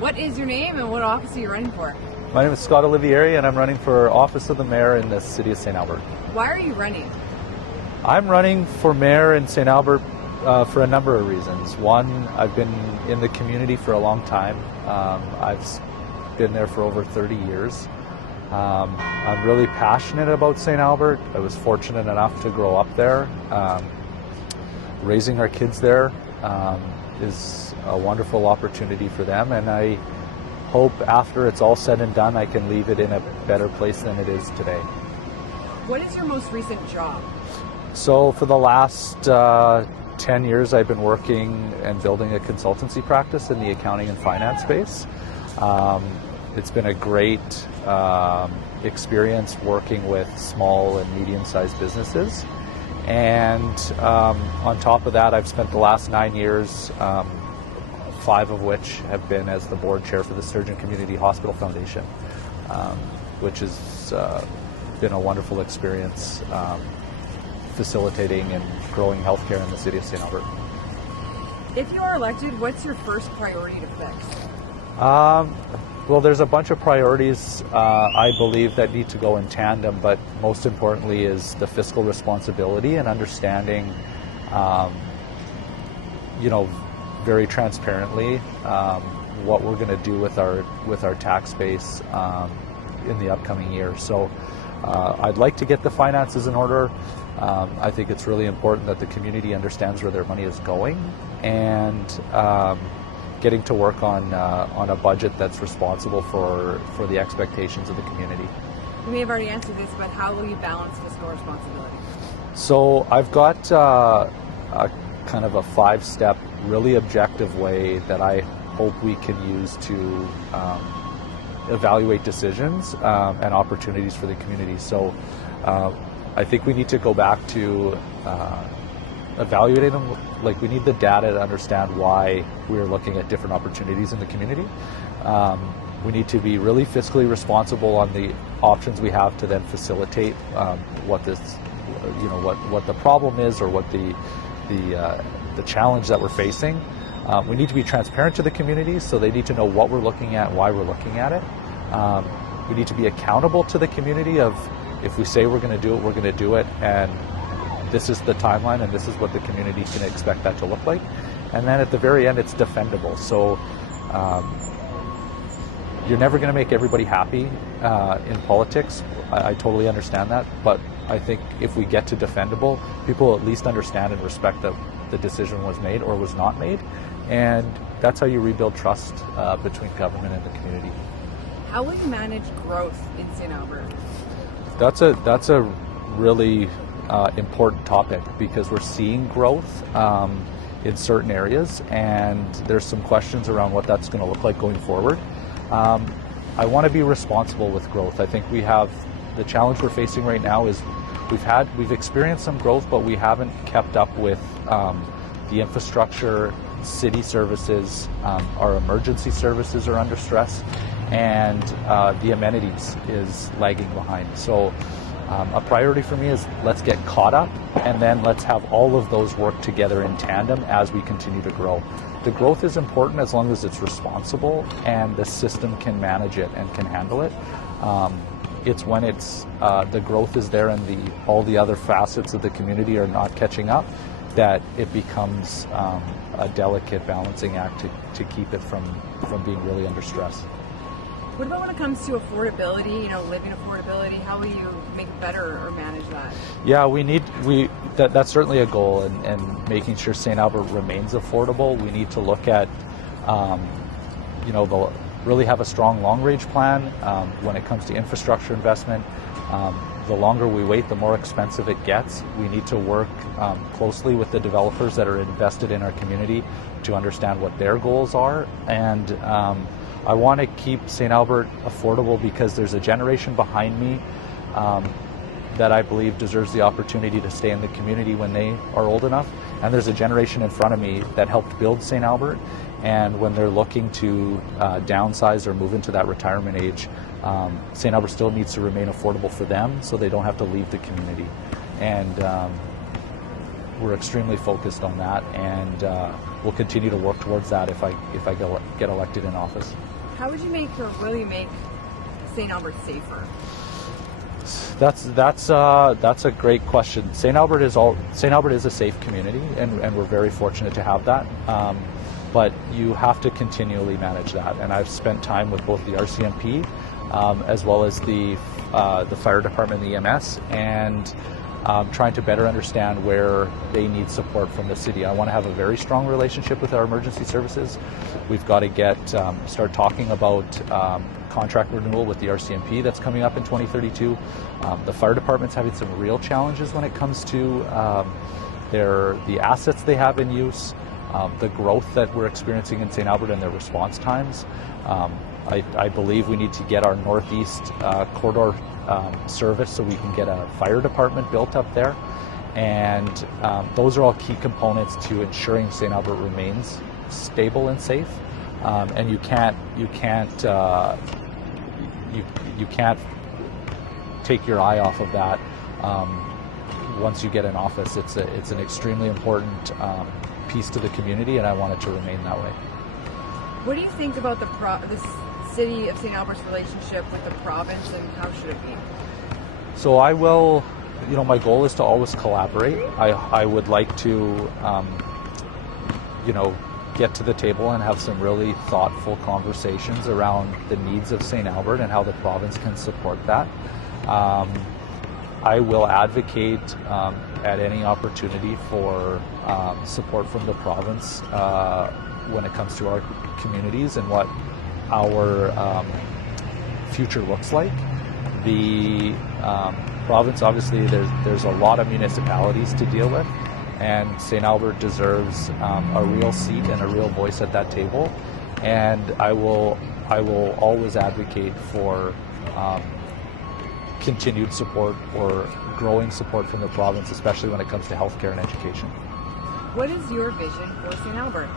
What is your name and what office are you running for? My name is Scott Olivieri and I'm running for office of the mayor in the city of St. Albert. Why are you running? I'm running for mayor in St. Albert for a number of reasons. One, I've been in the community for a long time. I've been there for over 30 years. I'm really passionate about St. Albert. I was fortunate enough to grow up there. Raising our kids there is a wonderful opportunity for them, and I hope after it's all said and done I can leave it in a better place than it is today. What is your most recent job? So for the last 10 years I've been working and building a consultancy practice in the accounting and finance space. It's been a great experience working with small and medium-sized businesses. And on top of that, I've spent the last 9 years, 5 of which have been as the board chair for the Sturgeon Community Hospital Foundation, which has been a wonderful experience facilitating and growing healthcare in the city of St. Albert. If you are elected, what's your first priority to fix? Well, there's a bunch of priorities I believe that need to go in tandem, but most importantly is the fiscal responsibility and understanding, very transparently what we're going to do with our tax base in the upcoming year. So I'd like to get the finances in order. I think it's really important that the community understands where their money is going, and getting to work on a budget that's responsible for the expectations of the community. You may have already answered this, but how will you balance fiscal responsibility? So I've got a kind of a 5-step, really objective way that I hope we can use to evaluate decisions and opportunities for the community. So I think we need to go back to evaluating them. Like, we need the data to understand why we're looking at different opportunities in the community. We need to be really fiscally responsible on the options we have to then facilitate what the problem is, or what the challenge that we're facing. We need to be transparent to the community, so they need to know what we're looking at, why we're looking at it. We need to be accountable to the community of, if we say we're going to do it, we're going to do it, and this is the timeline and this is what the community can expect that to look like. And then at the very end, it's defendable. So you're never going to make everybody happy in politics. I totally understand that, but I think if we get to defendable, people at least understand and respect that the decision was made or was not made, and that's how you rebuild trust between government and the community. How will you manage growth in St. Albert? That's a really important topic, because we're seeing growth in certain areas, and there's some questions around what that's going to look like going forward. I want to be responsible with growth. I think we have the challenge we're facing right now is we've experienced some growth, but we haven't kept up with the infrastructure, city services, our emergency services are under stress, and the amenities is lagging behind. So a priority for me is, let's get caught up, and then let's have all of those work together in tandem as we continue to grow. The growth is important as long as it's responsible and the system can manage it and can handle it. It's when the growth is there and all the other facets of the community are not catching up that it becomes a delicate balancing act to keep it from being really under stress. What about when it comes to affordability, living affordability? How will you make it better or manage that? Yeah, that's certainly a goal, and making sure St. Albert remains affordable. We need to look at, really have a strong long-range plan when it comes to infrastructure investment. The longer we wait, the more expensive it gets. We need to work closely with the developers that are invested in our community to understand what their goals are. And I want to keep St. Albert affordable because there's a generation behind me that I believe deserves the opportunity to stay in the community when they are old enough. And there's a generation in front of me that helped build St. Albert. And when they're looking to downsize or move into that retirement age, St. Albert still needs to remain affordable for them so they don't have to leave the community. And we're extremely focused on that, and we'll continue to work towards that if I get elected in office. How would you make, or will you make, St. Albert safer? That's a great question. St. Albert is a safe community, and we're very fortunate to have that. But you have to continually manage that. And I've spent time with both the RCMP as well as the fire department, the EMS, and trying to better understand where they need support from the city. I want to have a very strong relationship with our emergency services. We've got to start talking about contract renewal with the RCMP that's coming up in 2032. The fire department's having some real challenges when it comes to the assets they have in use, the growth that we're experiencing in St. Albert and their response times. I believe we need to get our northeast corridor service so we can get a fire department built up there. And those are all key components to ensuring St. Albert remains stable and safe. And you can't take your eye off of that once you get in office. It's an extremely important piece to the community, and I want it to remain that way. What do you think about the city of St. Albert's relationship with the province, and how should it be? So I will, my goal is to always collaborate. I would like to, get to the table and have some really thoughtful conversations around the needs of St. Albert and how the province can support that. I will advocate at any opportunity for support from the province when it comes to our communities and what our future looks like. The province, obviously, there's a lot of municipalities to deal with, and St. Albert deserves a real seat and a real voice at that table. And I will always advocate for continued support or growing support from the province, especially when it comes to healthcare and education. What is your vision for St. Albert?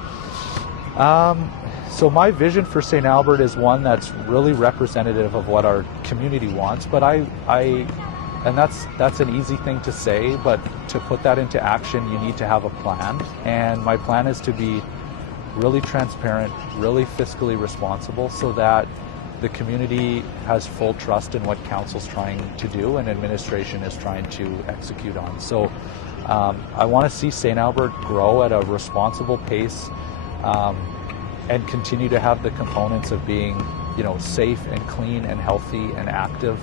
So my vision for St. Albert is one that's really representative of what our community wants, but and that's an easy thing to say, but to put that into action, you need to have a plan. And my plan is to be really transparent, really fiscally responsible, so that the community has full trust in what council's trying to do and administration is trying to execute on. So I want to see St. Albert grow at a responsible pace and continue to have the components of being, safe and clean and healthy and active.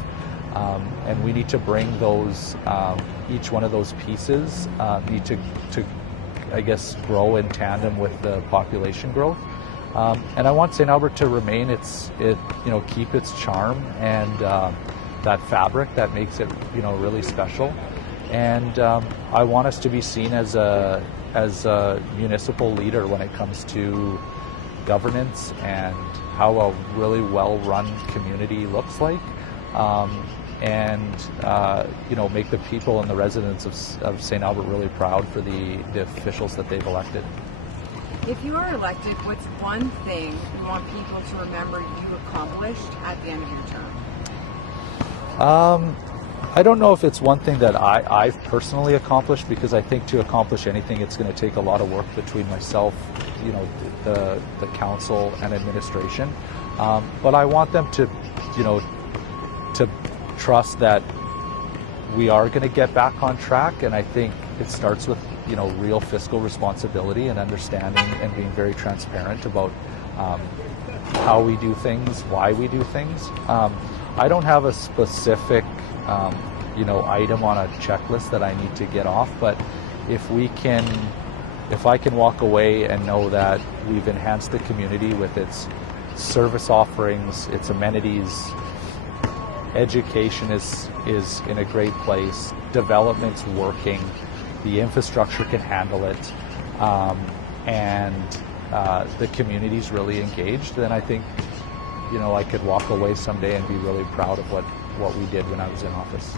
And we need to bring those, each one of those pieces need to I guess, grow in tandem with the population growth. And I want St. Albert to remain keep its charm and that fabric that makes it, really special. And I want us to be seen as a municipal leader when it comes to governance and how a really well-run community looks like. Make the people and the residents of St. Albert really proud for the officials that they've elected. If you are elected, what's one thing you want people to remember you accomplished at the end of your term? I don't know if it's one thing that I've personally accomplished, because I think to accomplish anything, it's going to take a lot of work between myself, the council and administration. But I want them to trust that we are going to get back on track, and I think it starts with real fiscal responsibility and understanding and being very transparent about how we do things, why we do things. I don't have a specific item on a checklist that I need to get off, but if I can walk away and know that we've enhanced the community with its service offerings, its amenities, education is in a great place, development's working, the infrastructure can handle it, and the community's really engaged, then I think I could walk away someday and be really proud of what we did when I was in office.